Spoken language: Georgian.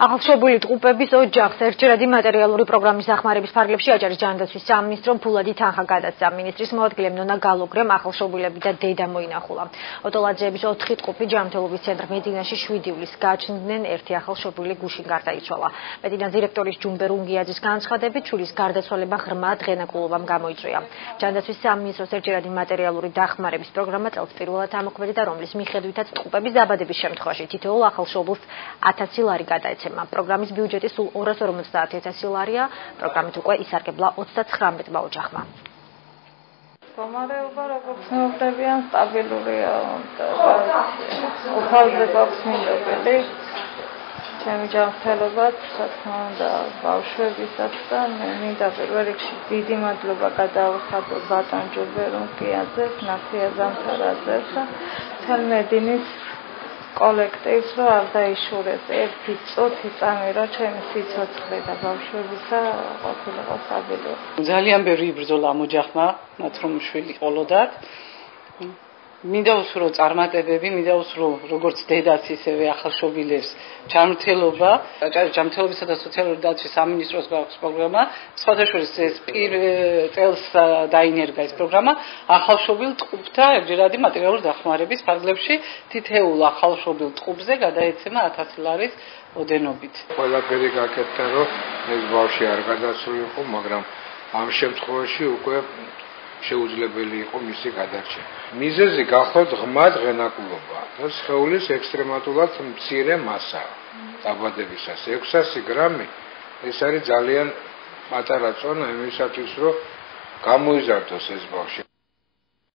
ახალშობილი ტყუპების ოჯახს ერთჯერადი მატერიალური პროგრამის დახმარების ფარგლებში აჭარის ჯანდაცვის სამინისტრომ ფულადი თანხა გადასცა. მინისტრის მოადგილემ ნონა გალოგრემ ახალშობილები და დედა მოინახულა. ოტოლაძეების 4 ტყუპი ჯანმრთელობის ცენტრ მედინაში 7 ივლისს გააჩნდნენ, ერთი ახალშობილი გუშინ გარდაიცვალა. მედინას დირექტორის ჯუმბერ უნგიაძის განცხადებით, შვილის გარდაცვალება ღრმა დღენაკულობამ გამოიწვია. ჯანდაცვის სამინისტროს ერთჯერადი მატერიალური დახმარების პროგრამა წელს პირველად ამოქმედდა, რომლის მიხედვითაც ტყუპების დაბადების შემთხვევაში თითოეულ ახალშობილს 1000 ლარი გადაეცემა. პროგრამის ბიუჯეტი სულ 250.000 ლარია. პროგრამით უკვე ისარგებლა 39 ოჯახმა. მდგომარეობა როგორც მეუბნებიან სტაბილურია. უხალზე გვაქვს მინდობილი. ჩემი ჯანმრთელობაც, რა თქმა უნდა, ბავშვებისაც და მე მინდა პირველ რიგში დიდი მადლობა გადავხადო ბატონ ჯუმბერ უნგიაძეს, ნათია ზამთარაძეს და მთელ მედინის კოლექტივს, რომ არ დაიშურეს ერთი წუთი წამირა ჩემი სიცოცხლე და ბავშვებისა ყოფილიყო სტაბილური. ძალიან ბევრი იბრძოლა ამ ოჯახმა, მათ რომ შვილი ყოლოდათ. მინდა უსურო წარმატებები, მინდა უსურო როგორც დედას ისევე ახალშობილებს ჯანმრთელობა. აჭარის ჯანმრთელობისა და სოციალური დაცვის სამინისტროს გვაქვს პროგრამა. სხვათაშორის ეს წელს დაინერგა ეს პროგრამა ახალშობილ ტყუპთა ერთჯერადი მატერიალური დახმარების ფარგლებში თითოეულ ახალშობილ ტყუპზე გადაეცემა 1000 ლარის ოდენობით. ყველაფერი გაკეთდა, რომ ეს ბავშვი არ გადასულიყო, მაგრამ ამ შემთხვევაში უკვე შეუძლებელი იყო მისი გადარჩენა. მიზეზი გახლავთ ღრმა დღენაკულობა და სხეულის ექსტრემატულად მცირე მასა დაბადებისას 600 გრამი. ეს არის ძალიან პატარა წონა იმისათვის, რომ გამოიზარდოს ეს ბავშვი.